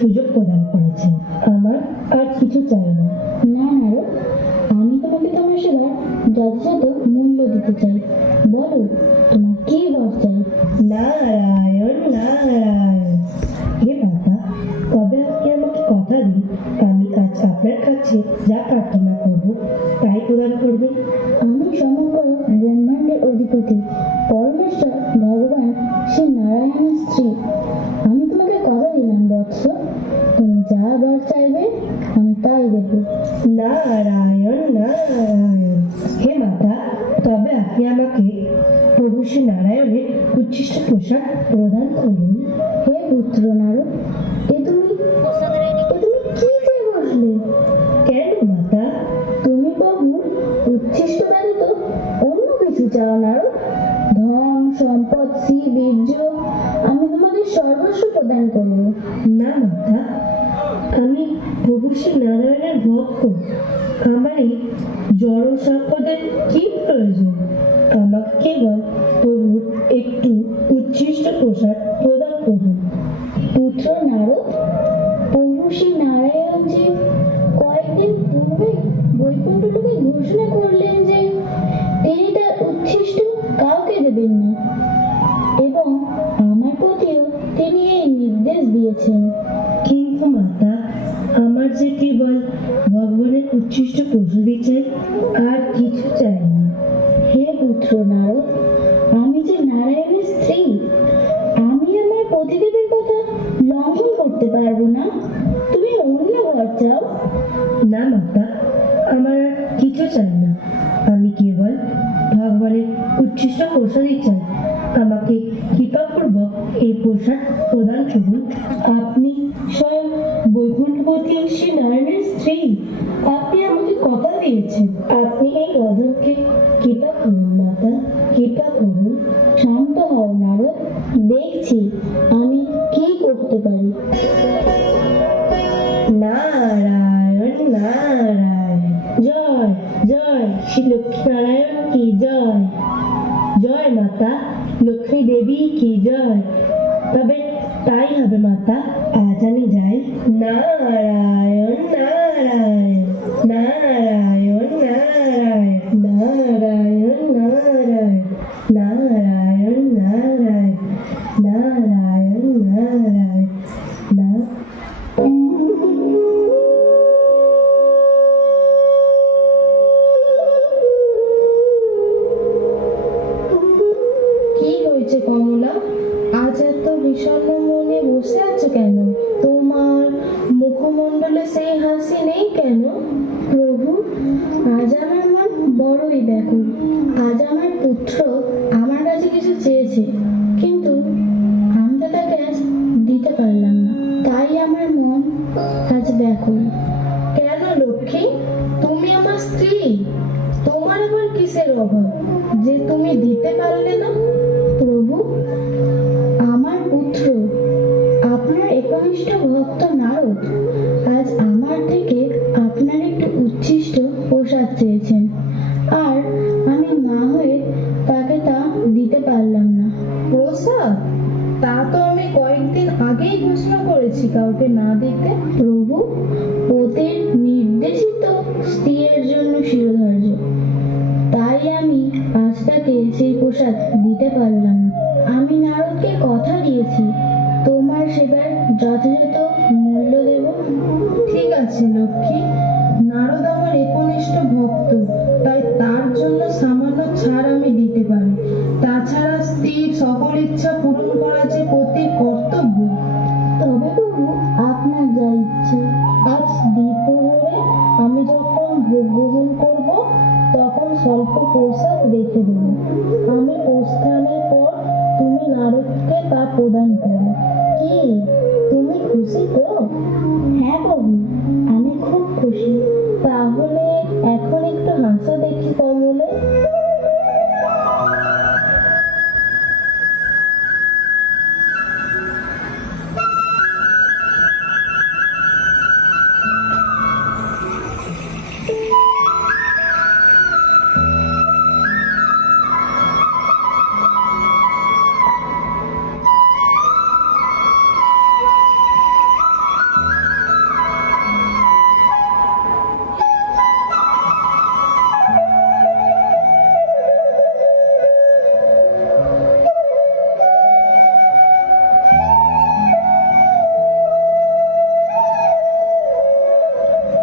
সুযোগ প্রদান করেছেন। আমার আর কিছু চাই না। না না আমি তোমাকে তোমার সেবার যথাযথ মূল্য দিতে চাই। বলো তোমার কি বর চাই? নারায়ণ নারায়ণ। হে বাবা কবে আপনি আমাকে কথা দিন? আমি আজ আপনার কাছে যা প্রার্থনা করব তাই প্রদান করবে। আমি সমগ্র ব্রহ্মাণ্ডের অধিপতি। নারায়ণের উচ্ছিষ্ট পোশাক প্রদান করুন। হে পুত্র নারদ এ তুমি কেন তুমি অন্য কিছু ধন, সম্পদ শ্রী বীর্য, আমি তোমাদের সর্বস্ব প্রদান করব। না মাথা প্রভু শ্রী নারায়ণের ভক্ত। আমার এই জড় সম্পদের কি প্রয়োজন? আমাকে কেবল প্রভুর একটু উচ্ছিষ্ট প্রসাদ প্রদান করুন। পুত্র নারদ, প্রভু শ্রী নারায়ণ যে কয়েকদিন পূর্বে বৈকুণ্ঠটুকু ঘোষণা করলেন যে তিনি আমি নারায়ণের স্ত্রী। আপনি আমাকে কথা দিয়েছেন। আপনি কিসের অভাব? যে তুমি সেবার যথাযথ মূল্য দেব। ঠিক আছে লক্ষ্মী।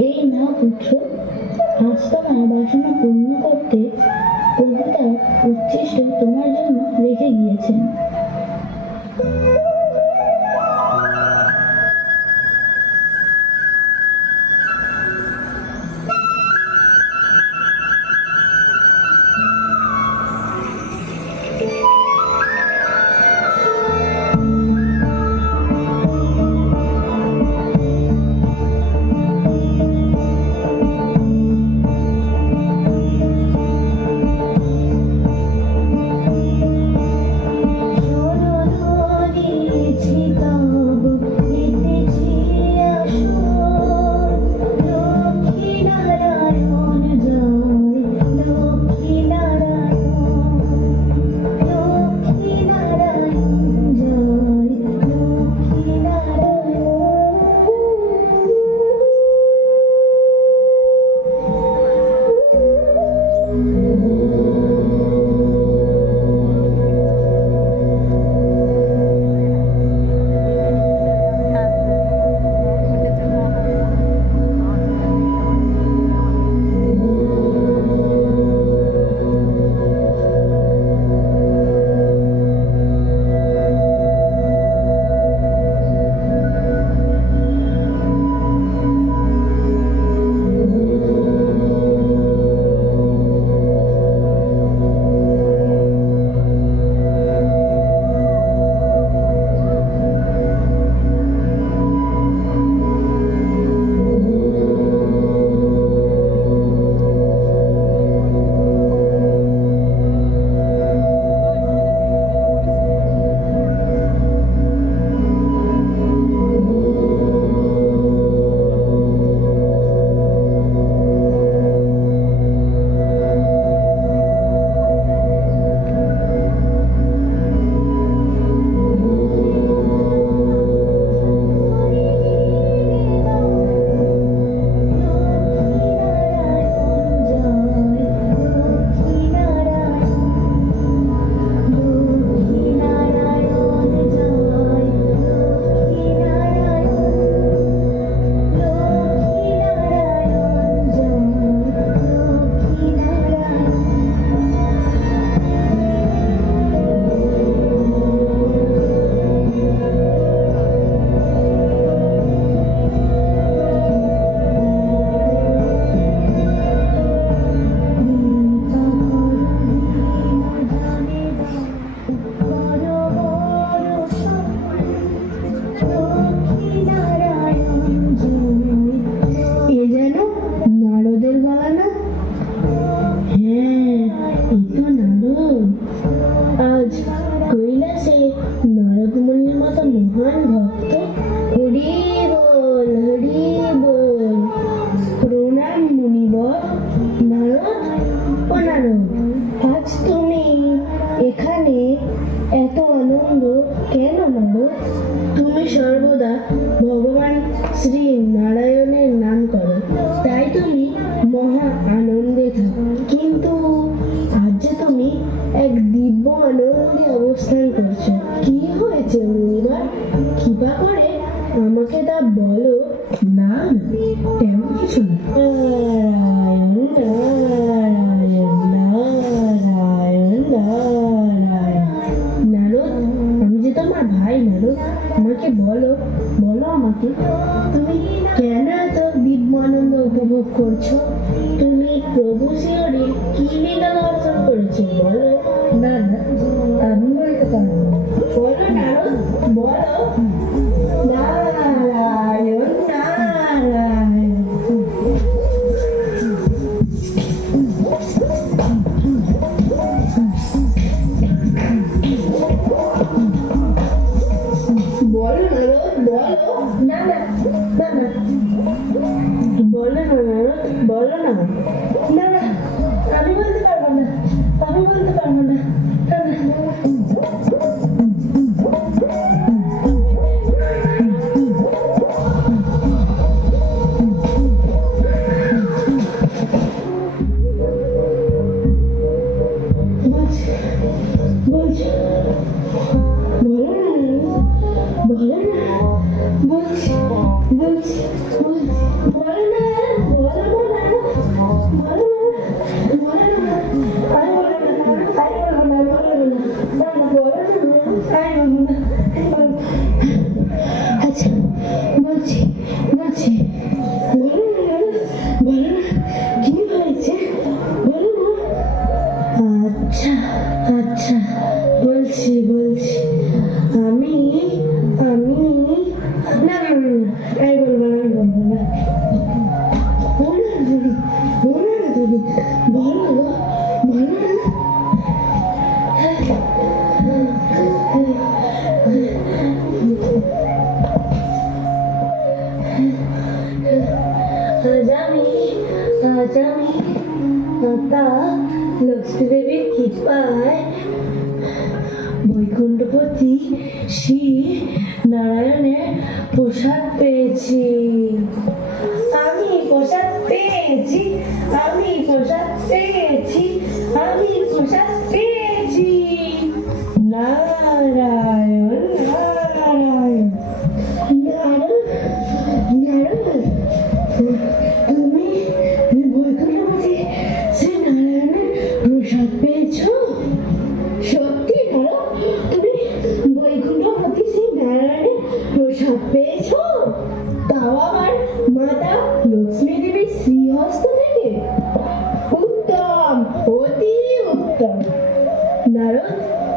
এই না পুত্র আজ তোমার বাসনা পূর্ণ করতে প্রভু তার উচ্ছিষ্ট তোমার জন্য রেখে গিয়েছেন। 뻔하는 就。প্রসাদ পেয়েছি। আমি প্রসাদ পেয়েছি আমি প্রসাদ পেয়েছি আমি প্রসাদ পেয়েছি। নারায়ণ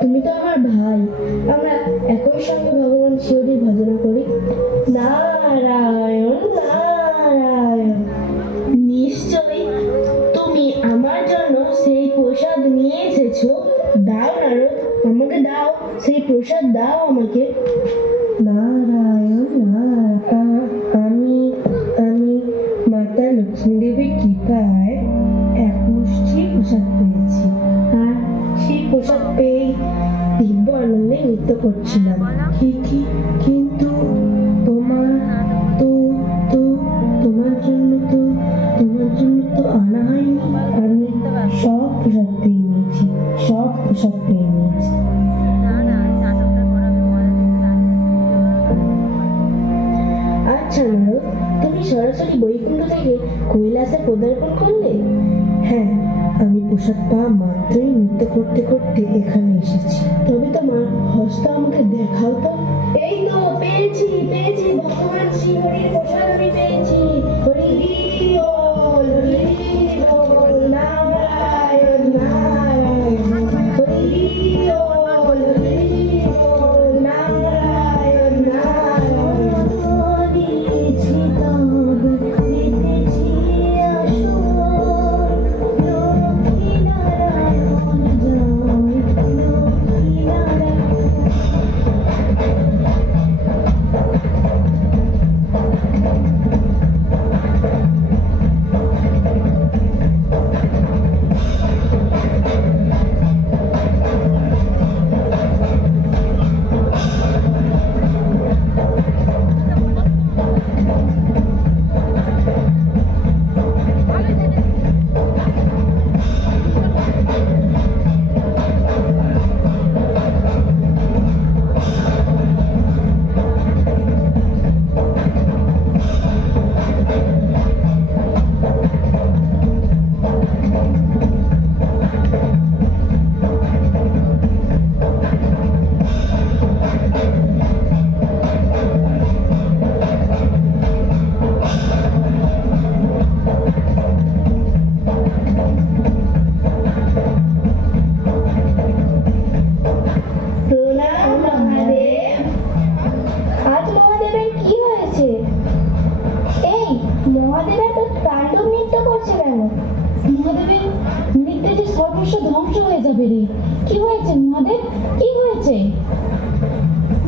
তুমি তো আমার ভাই। আমরা একই সঙ্গে ভগবান শিবজির ভজনা করি। নারায়ণ নারায়ণ। নিশ্চয়ই তুমি আমার জন্য সেই প্রসাদ নিয়ে এসেছ। দাও নারদ, আমাকে দাও। সেই প্রসাদ দাও। তো আনা হয়নি আমি সব প্রসাদ পেয়ে নিয়েছি সব প্রসাদ পেয়ে নিয়েছি। আচ্ছা নারদ তুমি সরাসরি বৈকুণ্ঠ থেকে কৈলাসে পদার্পণ করলে? হ্যাঁ আমি প্রসাদ পাওয়া মাত্রই নৃত্য করতে করতে এখানে এসেছি। তবে তোমার হস্ত আমাকে দেখাও তো। এই তো পেয়েছি পেয়েছি ভগবান শিবরির প্রসাদ আমি পেয়েছি। হরি সর্বস্ব ধ্বংস হয়ে যাবে রে। কি হয়েছে মহাদেব? কি হয়েছে?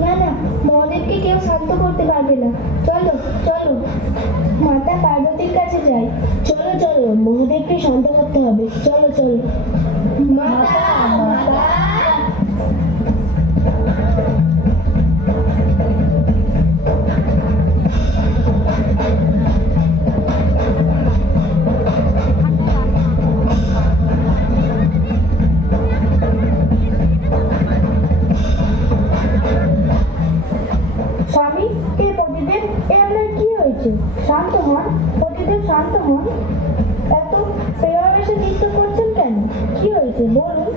না না মহাদেবকে কেউ শান্ত করতে পারবে না। চলো চলো। মাতা পার্বতীর কাছে যাই। চলো চলো মহাদেবকে শান্ত করতে হবে। চলো চলো। মাতা! কি হয়েছে শান্ত হন পতিদেব শান্ত হন। এত প্রেমাবেশে নৃত্য করছেন কেন? কি হয়েছে? বলুন।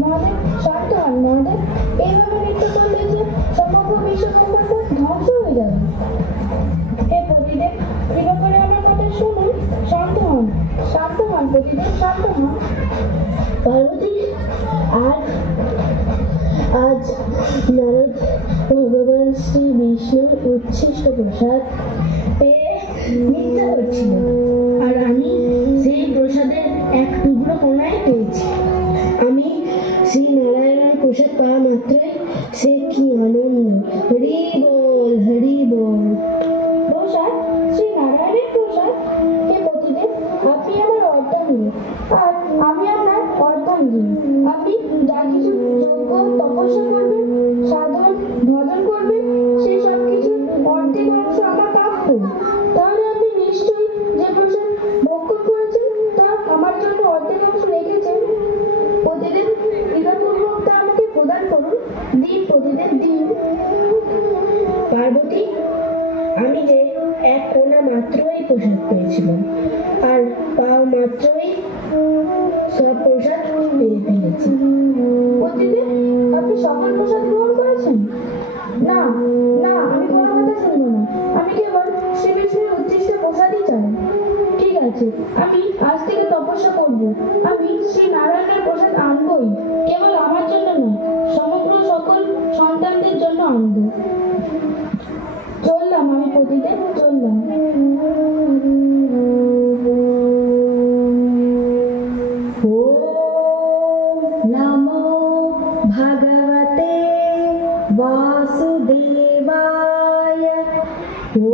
মহাদেব, শান্ত হন, মহাদেব। এইভাবে নৃত্য করলে যে সমগ্র বিশ্ব ধ্বংস হয়ে যাবে। হে পতিদেব কৃপা করে আমার কথা শুনুন। শান্ত হন শান্ত হন পতিদেব শান্ত হন। পার্বতী, আজ আজ নারদ ভগবান শ্রী বিষ্ণুর উচ্ছিষ্ট প্রসাদ নিত্যা করছিল আর আমি সেই প্রসাদের এক টুকরো কোনায় পেয়েছি। আমি শ্রী নারায়ণের প্রসাদ পাওয়া মাত্রই সে কি আনন্দ। হরি বল, হরি muito bom. വാസുദേവായ. ഓ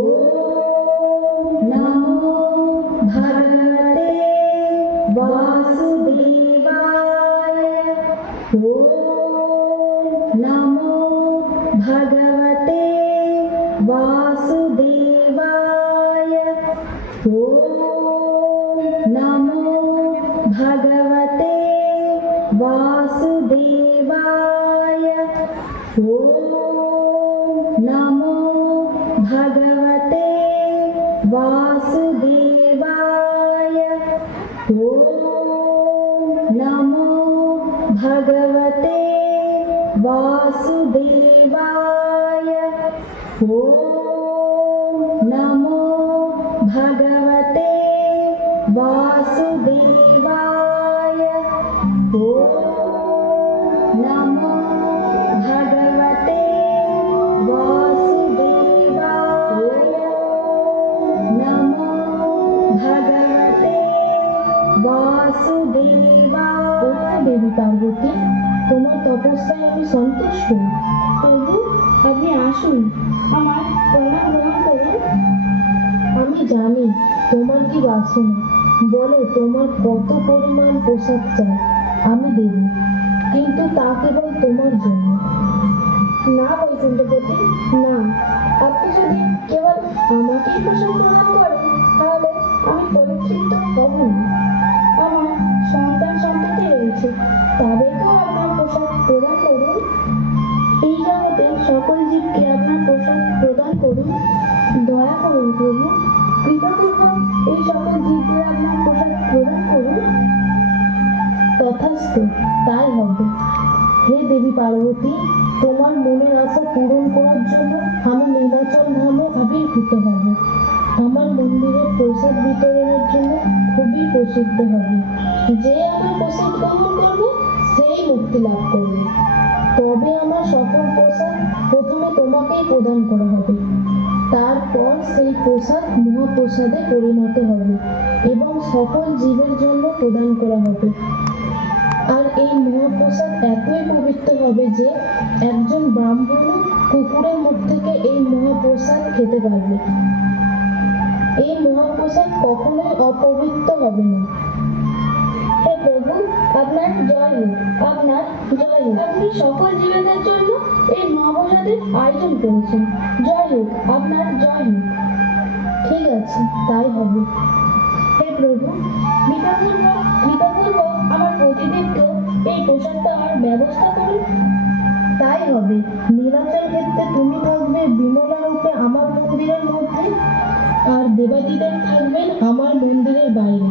नमो भगवते वासुदेवाय। ॐ नमो भगवते वासुदेवाय। ॐ नमो भगवते वासुदेवाय। नमो भगवते वासुदेवाय দেবী পার্বতী, তোমার তপস্যায় আমি সন্তুষ্ট। প্রভু, আপনি আসুন, আমার প্রণাম গ্রহণ করুন আমি জানি তোমার কি বাসনা। বলো, তোমার কত পরিমাণ প্রসাদ চাই? আমি দেব, কিন্তু তা কেবল তোমার জন্য। না, বৈকুণ্ঠপতি, না। আপনি যদি কেবল আমাকেই প্রসাদ প্রদান করেন, তাহলে আমি পরিতৃপ্ত হব আমার সন্তান সন্ততি রয়েছে তাদেরকেও আপনার পোশাক প্রদান করুন। এই জগতে সকল জীবকে আপনার পোশাক প্রদান করুন। দয়া করুন, প্রভু। কৃপাপূর্বক এই সকল জীবকে আপনার পোশাক প্রদান করুন। তথাস্তু তাই হবে। হে দেবী পার্বতী, তোমার মনের আশা পূরণ করার জন্য আমি নীলাচল ধামে আবির্ভূত হব। আমার মন্দিরের প্রসাদ বিতরণের জন্য খুবই প্রসিদ্ধ হবে। প্রসাদ করবে, সেই মুক্তি লাভ করবে। তবে আমার সকল প্রসাদ প্রথমে তোমাকেই প্রদান করা হবে। তারপর সেই প্রসাদ মহাপ্রসাদে পরিণত হবে এবং সকল জীবের জন্য প্রদান করা হবে। আর এই মহাপ্রসাদ এতই পবিত্র হবে যে একজন ব্রাহ্মণ কুকুরের মুখ থেকে এই মহাপ্রসাদ খেতে পারবে। এই মহাপ্রসাদ কখনোই অপবিত্র হবে না। আপনার জয় হোক আপনার জয় হোক। আপনি সকল জীবেদের জন্য এই মহাপ্রসাদের আয়োজন করেছেন। জয় হোক আপনার জয় হোক। ঠিক আছে, তাই হবে। হে প্রভু কৃপাপূর্বক কৃপাপূর্বক আমার প্রতিদিনকেও এই প্রসাদ পাওয়ার ব্যবস্থা করুন তাই হবে। নীলাচল ক্ষেত্রে তুমি থাকবে, বিমলা রূপে আমার মন্দিরের মধ্যে, আর দেবাদিদেব থাকবেন আমার মন্দিরের বাইরে।